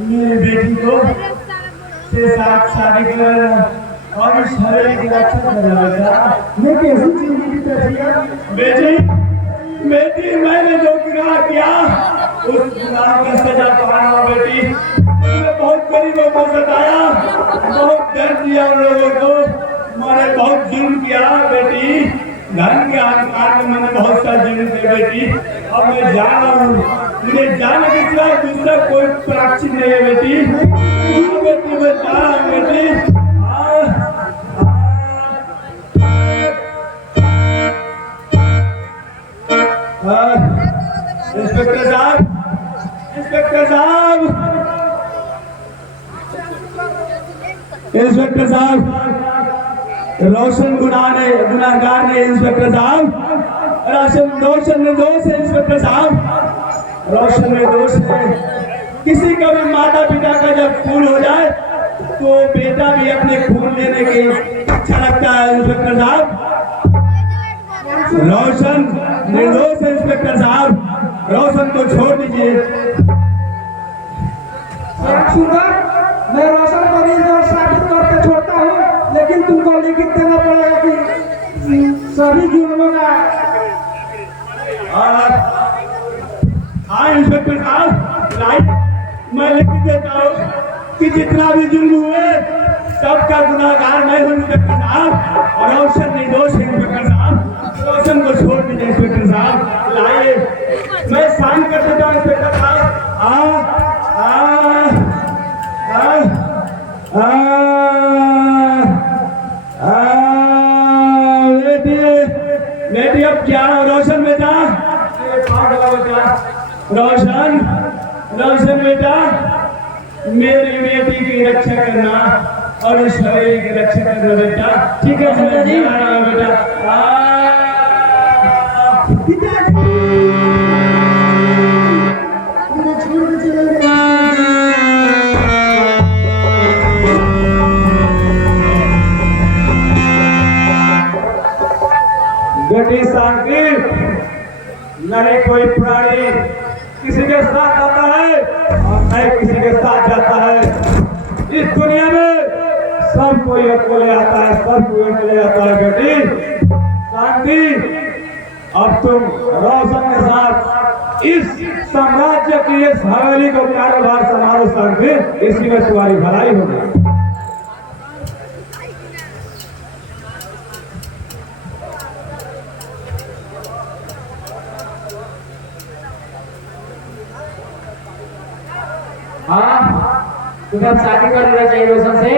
मेरी बेटी को 6-7 शादी कर और इस हवेली की रक्षा करना बेटा। मैं कैसी जिंदगी कटिया? बेटी बेटी मैंने जो गुनाह किया उस गुनाह का सजा पाना बेटी। मैंने बहुत गरीबों को सताया, बहुत दर्द दिया उन लोगों को, मैंने बहुत जुल्म किया बेटी। धन के अहंकार में मैंने बहुत सा जुल्म किया बेटी। अब मैं जा रहा हूँ, मुझे जाने के सिवा दूसरा कोई प्राचित नहीं है बेटी। हाँ बेटी मैं जा रहा हूँ बेटी। इंस्पेक्टर साहब, इंस्पेक्टर साहब, इंस्पेक्टर साहब, रोशन गुनाहगार ने इंस्पेक्टर साहब, रोशन निर्दोष है इंस्पेक्टर साहब, रोशन निर्दोष है। किसी का भी माता पिता का जब खून हो जाए तो बेटा भी अपने खून लेने के अच्छा लगता है इंस्पेक्टर साहब। रोशन निर्दोष है इंस्पेक्टर साहब, रोशन को छोड़ दीजिए। मैं रोशन को निर्दोष साबित करके छोड़ता हूँ, लेकिन तुमको लिखित देना पड़ेगा कि सभी जुर्मों का। हाँ इंस्पेक्टर साहब, राइट, मैं लिख देता हूँ कि जितना भी जुर्म हुए सबका गुनाहगार मैं हूँ इंस्पेक्टर साहब। रोशन निर्दोष है इंस्पेक्टर साहब, रोशन को छोड़ दीजिए इंस्पेक्टर साहब। लाइए मैं साइन कर देता हूँ इंस्पेक्टर साहब। बेटी अब क्या रोशन बेटा, रोशन, रोशन बेटा, मेरी बेटी की रक्षा करना और इस हवेली की रक्षा करना बेटा। ठीक है सर जी। बेटा बेटी शांति, न कोई प्राणी किसी के साथ आता है और न किसी के साथ जाता है। इस दुनिया में सब कोई अकेले आता है, सब कोई अकेले आता है। बेटी शांति, अब तुम रोशन के साथ इस साम्राज्य की इस हवेली को कारोबार संभालो शांति, इसी में तुम्हारी भलाई होगी। हाँ, तुम्हें अब शादी कर लेना चाहिए रोशन से।